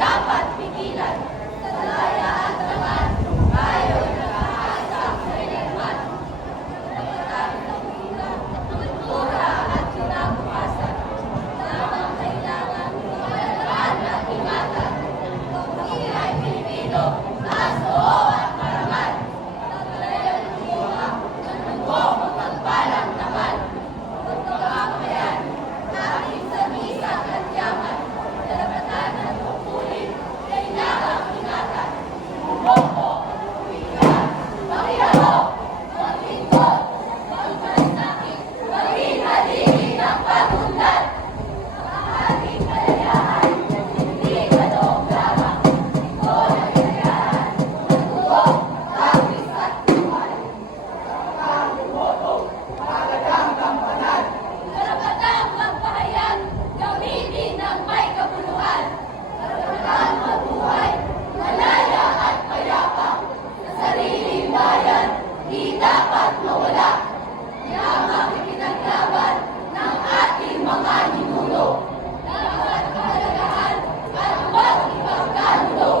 dapat pigilan. Kalayaan naman, tayo nag-aasa kailanman. Pagkatapos ng ilang kultura at kinabukasan, lamang kailangan pagkalaan at ingatan. Kami ay Pilipino, taas noo at maraman. Naglayan ng bunga, ng dugo magpagbalang naman. Pagkakamayan, aking samisa at yaman, karapatan at tungkulin, kailangang ingatan. Bumoko, wika, makilamo, maglingkod, magmalasakit, maging halili ng pagunlad. Ang ating kalayaan, hindi ganoong lamang. Ito ay kalayaan, ng dugo, tapis at buhay. Karapatang magpahayag, gamitin ng may kabuluhan. Karapatang mabuhay, malaya at payapa. Sa sariling bayan, di dapat mawala. Yamang ikinaglaban ng ating mga ninuno. Dapat pahalagahan at huwag ipagkanulo.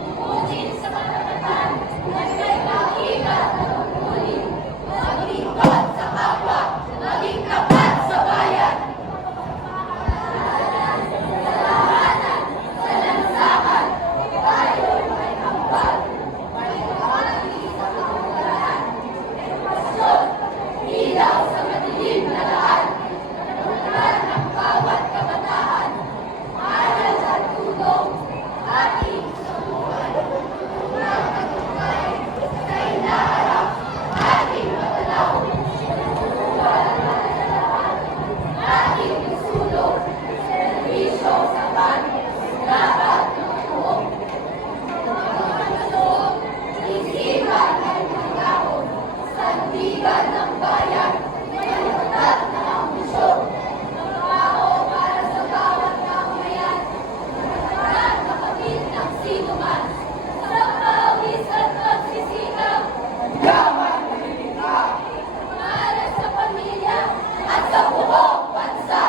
Tungkulin sa karapatan na may kahigat at tungkulin. Maglingkod sa kapwa, maging tapat sa bayan. Salahanan, sa lansangan, tayo'y may hambal. May bahagi sa kaunlaran. Edukasyon, ilaw sa madilim na daan. Karapatan ng bawat kabataan. Aral at tulong, ating sa buhay. Tunang tagumpay, sa inaharap, ating matalaw. Ating isulong, servisyo sa bayan, dapat mabuong. Pagkakaloob, isipan ay magkahon, sandigan ng bayan, may matat na ambisyon. Trabaho para sa bawat kamamayan, karapatan makamit ng sino man. Sa pawis at pagsisikap, yaman para sa pamilya at sa buong bansa.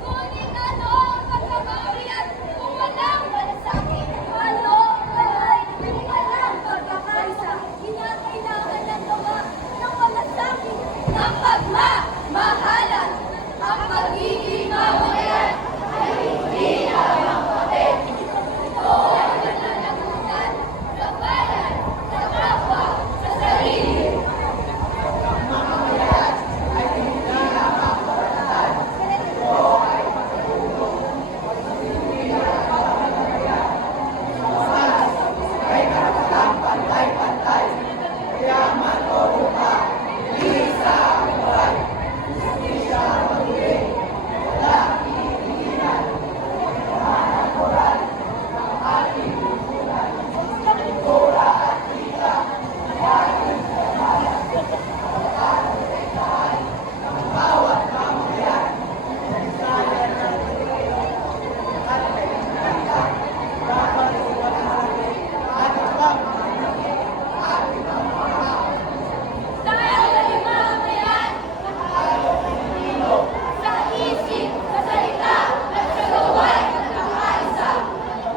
Ngunit ano ang pagkakaurian kung walang malasakit? Ano ang balay kung walang pagkakaisa? Kinakailangan ng gawa ng malasakit ng pagmamahalan. Ang pagiging mamamayan ay hindi lamang papel. Ito ay nananagutan sa bayan, sa kapwa, sa sarili. Tayo ay mamamayan. Sa isip, sa salita, at sa gawain ng pangkaisa.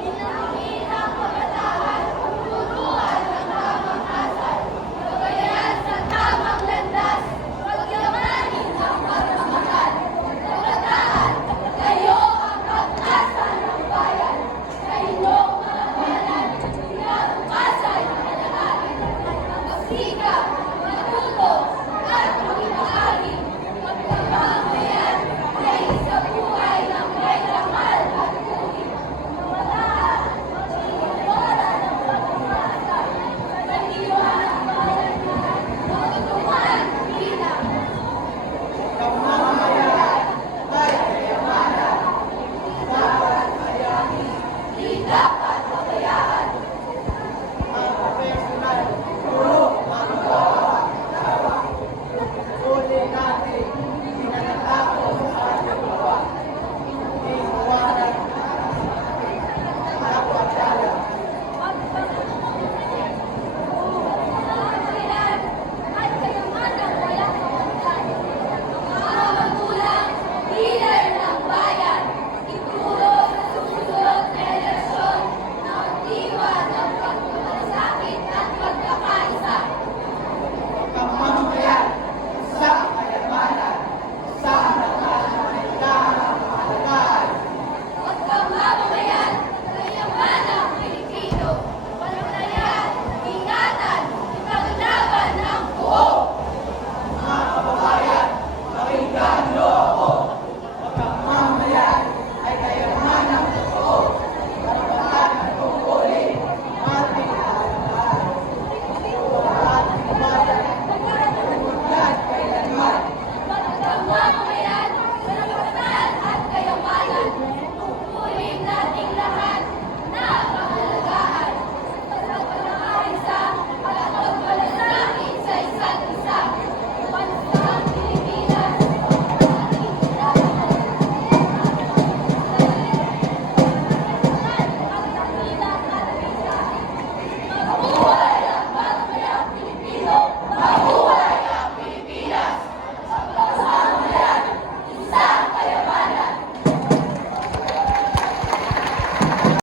Hinahangin ang kabataan, turuan ng tamang asal. Gabayan sa tamang landas, pagyamanin ang pagmamahal. Kabataan, kayo ang pag-asa ng bayan. Sa inyong mga bayan, kinabukasan ang lahat. Magsikap, matuto, at makibahagi. Pagkamamayan ay sa buhay ng may rangal at tuwid. Nawala, magigora ng pagkakasa. Sa diwa ng bayan na, magtutuhan bilang. Di dapat